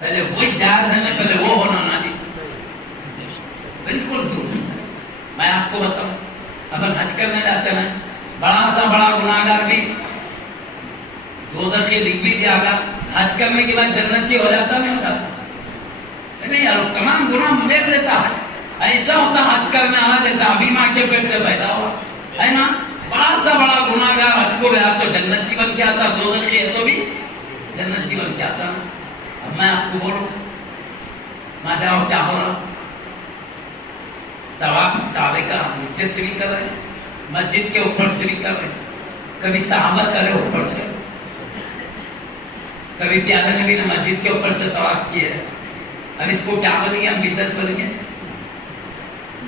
پہلے وہی جائز ہے میں پہلے وہ ہونا نہ جی بالکل ضرور. میں آپ کو بتاؤں اگر حج کرنے جاتے ہیں بڑا سا بڑا گناہگار بھی دوزخ لکھ بھی دیا گا حج کرنے کے بعد جنتی ہو جاتا نہیں ہو جاتا نہیں یار تمام گناہ میرے دیتا ہے. ایسا ہوتا حج کرنے آنا دیتا ابھی ماں کے پیٹ سے پیدا ہوا ہے نا. بڑا سا بڑا گناہگار حج کو گیا تو جنتی بن کے آتا دوزخی ہے تو بھی جنتی بن کے آتا نا. اب میں آپ کو بولوں میں جاؤ کیا ہو رہا طواف کعبے کا نیچے سے بھی کر رہے ہیں مسجد کے اوپر سے بھی کر رہے ہیں. کبھی صحابہ کرے اوپر سے کبھی پیارے نبی نے مسجد کے اوپر سے طواف کیے. اب اس کو کیا بولیں گے ہم بدعت بولیں گے.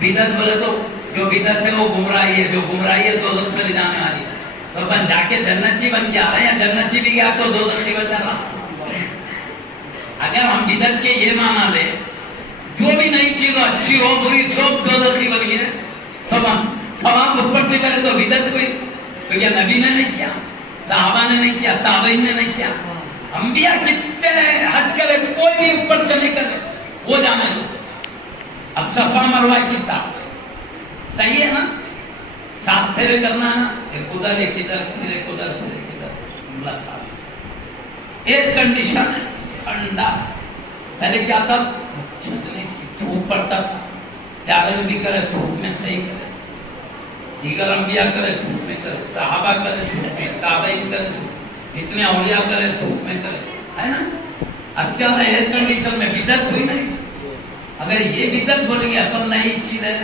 بدعت بولے تو جو بدعت ہے وہ گمراہی ہے جو گمراہی ہے تو دوزخ میں لے جانے والی ہے. تو اپن جا کے جنتی بن کے آ رہے ہیں جنتی بھی گیا تو دوزخی بن جا رہا. اگر ہم بدعت کے یہ مانا لے جو بھی نئی چیز ہو اچھی ہو بری سب دوزخی بن گئے تو ہم ثواب اوپر سے کرے تو بدعت ہوئی. تو کیا نبی نے نہیں کیا صحابہ نے نہیں کیا تابعین نے نہیں کیا. انبیاء کتنے حج کرے کوئی بھی اوپر سے نہیں کرے وہ جانے دو. اب صفا مروہ کتنا صحیح ہے نا 7 پھیرے کرنا ہے نا ایک ادھر ایک ادھر پھر ایک ادھر پھر ایک ادھر 7. ایک کنڈیشن ہے ٹھنڈا. پہلے کیا تھا چھت نہیں تھی دھوپ پڑتا تھا. پیارے نبی کرے دھوپ میں صحیح کرے دیگر انبیاء کرے دھوپ میں کرے صحابہ کرے دھوپ میں تابعین کرے دھوپ اتنے اولیاء کرے دھوپ میں کرے ہے نا. اب کیا ایئر کنڈیشن میں بدعت ہوئی نہیں. اگر یہ بدعت بولیں گے اپن نئی چیز ہے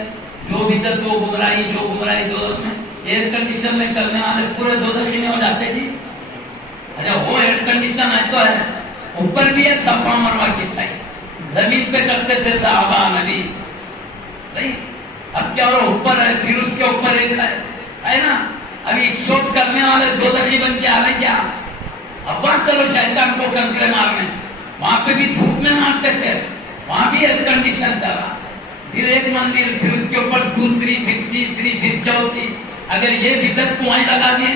جو بدعت وہ گمراہی جو گمراہی دوزخ میں ایئر کنڈیشن میں کرنے والے پورے دوزخی میں ہو جاتے جی. اچھا وہ ایئر کنڈیشن ہے تو ہے اوپر بھی ہے صفا مروہ کی سائڈ زمین پہ کرتے تھے صحابہ نبی نہیں. اب کیا ہو اوپر ہے پھر اس کے اوپر ایک ہے نا. ابھی شوق کرنے والے دوزخی بن کے آ رہے کیا. اب وہاں چلو شیطان کو کنکرے مارنے وہاں پہ بھی دھوپ میں مارتے تھے وہاں بھی ایئر کنڈیشن چلا. پھر ایک مندر پھر اس کے اوپر دوسری پھر تیسری پھر چوتھی. اگر یہ بدعت کو وہیں لگا دیے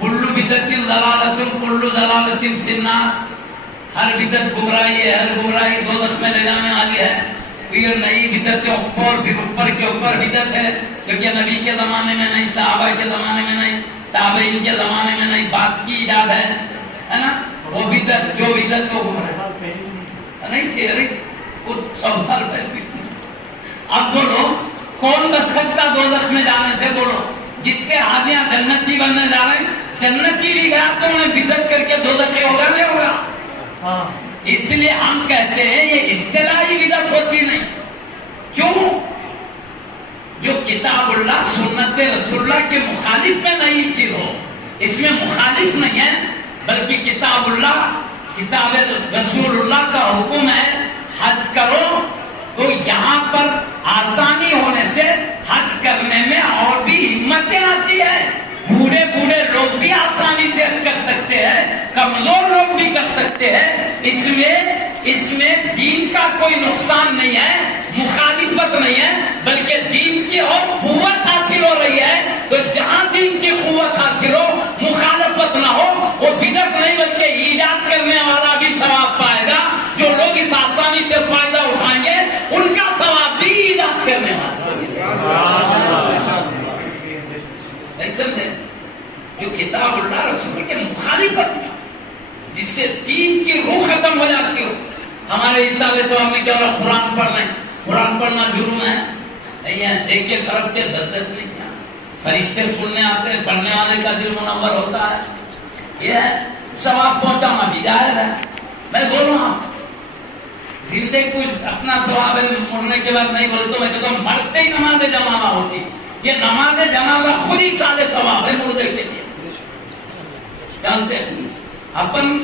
کل بدعت ضلالۃ کل ضلالۃ فی النار. ہر بدعت گمراہی ہے ہر گمراہی دوزخ میں لے جانے والی ہے. پھر نئی بدعت کے اوپر پھر اوپر کے اوپر بدعت ہے کیونکہ نبی کے زمانے میں نہیں صحابہ کے زمانے میں نہیں تابعین کے زمانے میں نہیں بات کی ایجاد ہے نا. وہ بدعت جو بدعت تو نہیں تھی ارے کچھ 100 سال پہلے. اب بولو کون بچ سکتا دوزخ میں جانے سے. بولو جتنے آدمیاں جنتی بننے جا رہے ہیں جنتی بھی گیا تو انہیں بدعت کر کے دوزخی ہوگا نہیں ہوگا. اس لیے ہم کہتے ہیں یہ اصطلاحی بدعت ہوتی نہیں. کیوں جو کتاب اللہ سنت رسول اللہ کے مخالف میں نئی چیز ہو اس میں مخالف نہیں ہے بلکہ کتاب اللہ کتاب رسول اللہ کا حکم ہے حج کرو. تو یہاں پر آسانی ہونے سے حج کرنے میں اور بھی ہمتیں آتی ہے. بوڑھے بوڑھے لوگ بھی آسانی سے حج کر سکتے ہیں کمزور لوگ بھی کر سکتے ہیں. اس میں دین کا کوئی نقصان نہیں ہے مخالفت نہیں ہے بلکہ دین کی اور قوت حاصل ہو رہی ہے. تو جہاں دین کی قوت حاصل ہو مخالفت نہ ہو وہ بدعت نہیں بلکہ ایجاد کرنے والا بھی ثواب پائے گا. جو لوگ اس آسانی سے فائدہ اٹھائیں گے ان کا ثواب بھی ایجاد کرنے والا. سمجھے جو کتاب اللہ رسول کے مخالفت میں جس سے دین کی روح ختم ہو جاتی ہو. ہمارے حساب سے ہم نے کیا بولا قرآن پڑھنا ہے. قرآن پڑھنا جرم ہے نہیں ہے. ایک ایک حرف کے 10 نہیں کیا. فرشتے سننے آتے ہیں پڑھنے والے کا دل منور ہوتا ہے. یہ ہے ثواب پہنچانا بھی جائز ہے. میں بول رہا ہوں زندگی کچھ اپنا ثواب ہے مرنے کے بعد نہیں بولتا. میں کہتا ہوں مرتے ہی نماز جنازہ ہوتی. یہ نماز جنازہ خود ہی سارے ثواب ہے مردے کے لیے. جانتے ہیں اپن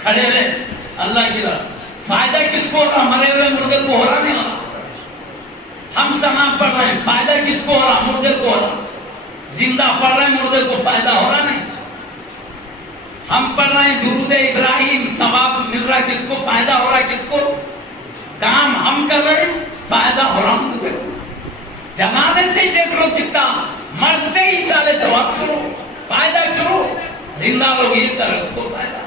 کھڑے رہے اللہ کی راہ فائدہ کس کو ہو رہا مرے ہوئے مردے کو ہو رہا نہیں ہو رہا. ہم سماع پڑھ رہے ہیں فائدہ کس کو ہو رہا مردے کو ہو رہا. زندہ پڑھ رہے ہیں مردے کو فائدہ ہو رہا نہیں. ہم پڑھ رہے ہیں درود ابراہیم ثواب مل رہا کس کو فائدہ ہو رہا کس کو. کام ہم کر رہے ہیں فائدہ ہو رہا مردے کو. جمانے سے ہی دیکھ لو کتنا مرتے ہی سارے جواب کرو فائدہ کرو. زندہ لوگ یہ کرو اس کو فائدہ.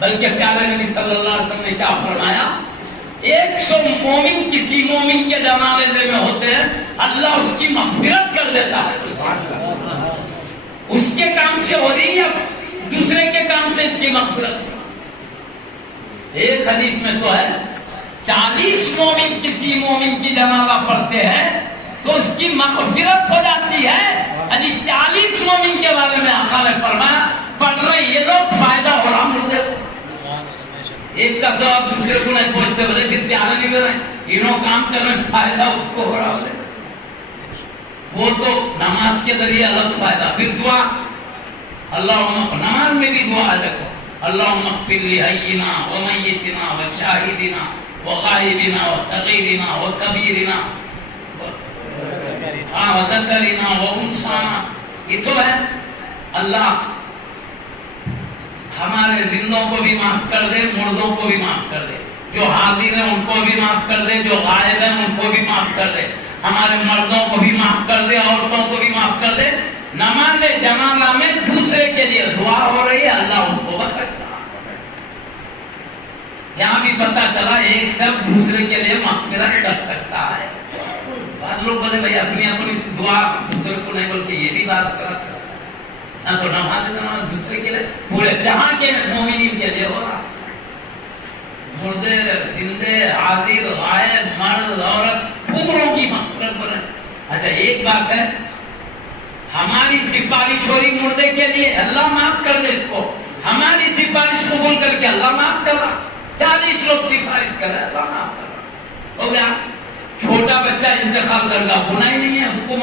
بلکہ پیارے نبی صلی اللہ علیہ وسلم نے کیا فرمایا 100 مومن کسی مومن کے جنازے میں ہوتے ہیں، اللہ اس کی مغفرت کر دیتا ہے. اس کے کام سے ہو رہی ہے، دوسرے کے کام سے اس کی مغفرت. ایک حدیث میں تو ہے 40 مومن کسی مومن کی جنازہ پڑھتے ہیں تو اس کی مغفرت ہو جاتی ہے. یعنی 40 مومن کے بارے میں آقا نے فرمایا پڑھ رہے یہ لوگ فائدہ ہو رہا مردے کو. ایک کا ثواب دوسرے کو نہیں پہنچتے، بولے پھر پیارے نہیں کر رہے، انہوں کام کر رہے فائدہ اس کو ہو رہا ہے. وہ تو نماز کے ذریعے الگ فائدہ. پھر دعا اللہم، نماز میں بھی دعا رکھو اللہم اغفر لحینا ومیتنا وشاہدنا وغائبنا وصغیرنا وکبیرنا وذکرنا وانثانا. یہ تو ہے اللہ ہمارے زندوں کو بھی معاف کر دے، مردوں کو بھی معاف کر دے، جو حاضر ہیں ان کو بھی معاف کر دے، جو غائب ہیں ان کو بھی معاف کر دے، ہمارے مردوں کو بھی معاف کر دے، عورتوں کو بھی معاف کر دے. نماز جنازہ میں دوسرے کے لیے دعا ہو رہی ہے، اللہ اس کو بخش رہا. یہاں بھی پتا چلا ایک شخص دوسرے کے لیے مغفرت کر سکتا ہے. بعض لوگ بولے بھائی اپنی دعا دوسرے کو نہیں بول کے یہ بھی بات کرا نہ تو نماز دوسرے کے لیے، پورے جہاں کے مومنین کے لیے ہو رہا. مردے زندے حاضر غائب مرد عورت پوروں کی مغفرت بنے. اچھا ایک بات ہے ہماری سفارش ہو رہی مردے کے لیے، اللہ معاف کر دے اس کو. ہماری سفارش قبول کر کے اللہ معاف کر رہا. 40 لوگ سفارش کر رہے اللہ معاف کر رہا. ہو گیا. چھوٹا بچہ انتقال کر گا گناہ ہی نہیں ہے، اس کو